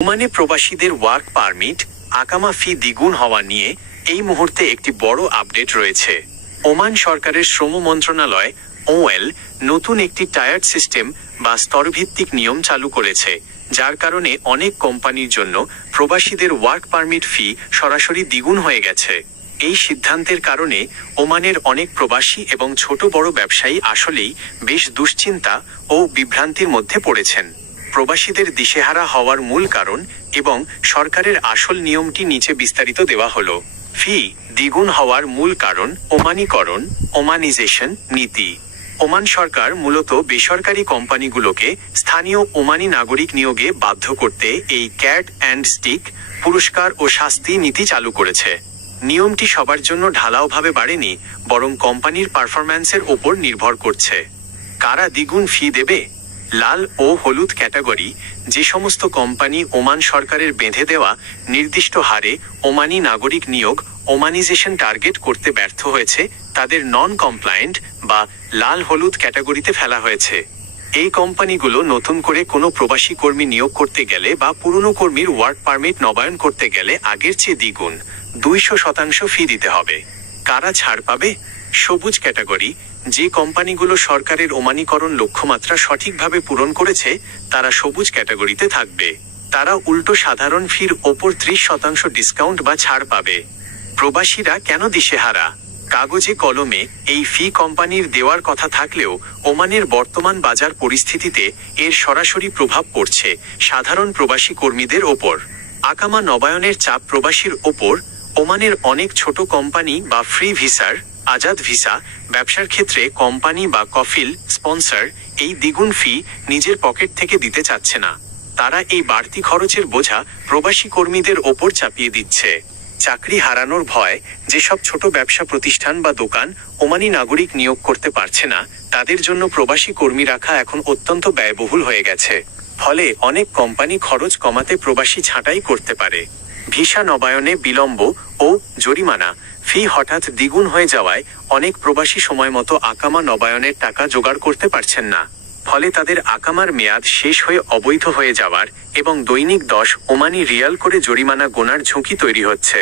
ওমানে প্রবাসীদের work permit আকামা ফি দ্বিগুণ হওয়া নিয়ে এই মুহূর্তে একটি বড় আপডেট রয়েছে। ওমান সরকারের শ্রম মন্ত্রণালয় ওএল নতুন একটি টায়ার্ড সিস্টেম বা স্তরভিত্তিক নিয়ম চালু করেছে, যার কারণে অনেক কোম্পানির জন্য প্রবাসীদের ওয়ার্ক পারমিট ফি সরাসরি দ্বিগুণ হয়ে গেছে। এই সিদ্ধান্তের কারণে ওমানের অনেক প্রবাসী এবং ছোট বড় ব্যবসায়ী আসলেই বেশ দুশ্চিন্তা ও বিভ্রান্তির মধ্যে পড়েছেন। প্রবাসীদের দিশেহারা হওয়ার মূল কারণ এবং সরকারের আসল নিয়মটি নিচে বিস্তারিত দেওয়া হলো। ফি দ্বিগুণ হওয়ার মূল কারণ ওমানীকরণ, ওমানিজেশন নীতি। ওমান সরকার মূলত বেসরকারি কোম্পানিগুলোকে স্থানীয় ওমানি নাগরিক নিয়োগে বাধ্য করতে এই ক্যাট অ্যান্ড স্টিক পুরস্কার ও শাস্তি নীতি চালু করেছে। নিয়মটি সবার জন্য ঢালাওভাবে বাড়েনি, বরং কোম্পানির পারফরম্যান্সের ওপর নির্ভর করছে। কারা দ্বিগুণ ফি দেবে? লাল ও হলুদ ক্যাটাগরি, যে সমস্ত কোম্পানি ওমান সরকারের বেঁধে দেওয়া নির্দিষ্ট হারে ওমানি নাগরিক নিয়োগ ওমানিজেশন টার্গেট করতে ব্যর্থ হয়েছে, তাদের নন কমপ্লায়েন্ট বা লাল হলুদ ক্যাটাগরিতে ফেলা হয়েছে। এই কোম্পানিগুলো নতুন করে কোনো প্রবাসী কর্মী নিয়োগ করতে গেলে বা পুরনো কর্মীর ওয়ার্ক পারমিট নবায়ন করতে গেলে আগের চেয়ে দ্বিগুণ 200% ফি দিতে হবে। কারা ছাড় পাবে? সবুজ ক্যাটাগরি, যে কোম্পানিগুলো সরকারের ওমানীকরণ লক্ষ্যমাত্রা সঠিকভাবে পূরণ করেছে তারা সবুজ ক্যাটাগরিতে থাকবে। তারা উল্টো সাধারণ ফির ওপর 30% ডিসকাউন্ট বা ছাড় পাবে। প্রবাসীরা কেন দিশেহারা? কাগজে কলমে এই ফি কোম্পানির দেওয়ার কথা থাকলেও ওমানের বর্তমান বাজার পরিস্থিতিতে এর সরাসরি প্রভাব পড়ছে সাধারণ প্রবাসী কর্মীদের ওপর। আকামা নবায়নের চাপ প্রবাসীর ওপর। ওমানের অনেক ছোট কোম্পানি বা ফ্রি ভিসার, আজাদ ভিসা ব্যবসার ক্ষেত্রে কোম্পানি বা কফিল স্পন্সর এই দ্বিগুণ ফি নিজের পকেট থেকে দিতে চাচ্ছে না। তারা এই বাড়তি খরচের বোঝা প্রবাসী কর্মীদের ওপর চাপিয়ে দিচ্ছে। চাকরি হারানোর ভয়, যেসব ছোট ব্যবসা প্রতিষ্ঠান বা দোকান ওমানি নাগরিক নিয়োগ করতে পারছে না, তাদের জন্য প্রবাসী কর্মী রাখা এখন অত্যন্ত ব্যয়বহুল হয়ে গেছে। ফলে অনেক কোম্পানি খরচ কমাতে প্রবাসী ছাঁটাই করতে পারে। ভিসা নবায়নে বিলম্ব ও জরিমানা। ফি হঠাৎ দ্বিগুণ হয়ে যাওয়ায় অনেক প্রবাসী সময় মতো আকামা নবায়নের টাকা জোগাড় করতে পারছেন না। ফলে তাদের আকামার মেয়াদ শেষ হয়ে অবৈধ হয়ে যাওয়ার এবং দৈনিক 10 ওমানি রিয়াল করে জরিমানা গোনার ঝুঁকি তৈরি হচ্ছে।